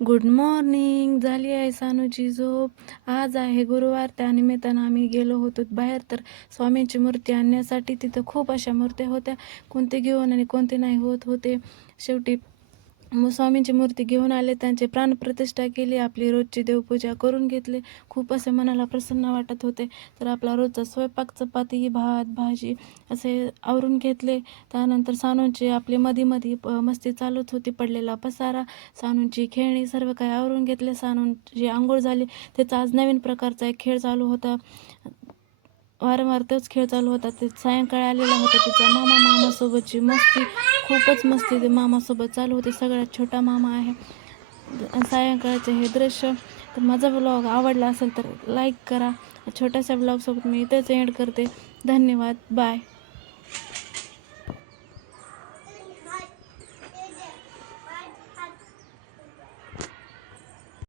Good morning. झाली आहे सानूची झोप. आज आहे गुरुवार, त्यानिमित्तानं आम्ही गेलो होतो बाहेर तर स्वामींची मूर्ती आणण्यासाठी. तिथं खूप अशा मूर्त्या होत्या, कोणते घेऊन आणि कोणते नाही होत होते. शेवटी स्वामींची मूर्ती घेऊन आले, त्यांचे प्राणप्रतिष्ठा केली, आपली रोजची देवपूजा करून घेतली. खूप असे मनाला प्रसन्न वाटत होते. तर आपला रोजचा स्वयंपाक, चपाती, भात, भाजी असे आवरून घेतले. त्यानंतर सानूंची आपली मधी मस्ती चालूच होती, पडलेला पसारा, सानूंची खेळणी सर्व काही आवरून घेतले. सानूंची आंघोळ झाली. त्याचा आज नवीन प्रकारचा एक खेळ चालू होता. वारंवार तोच खेळ चालू होता. ते सायंकाळी आलेला होता तिचा मामासोबतची मस्ती, खूपच मस्ती ते मामासोबत चालू होते. सगळ्यात छोटा मामा आहे. सायंकाळचे हे दृश्य. तर माझा ब्लॉग आवडला असेल तर लाईक करा. छोट्याशा ब्लॉगसोबत मी इथेच एंड करते. धन्यवाद. बाय.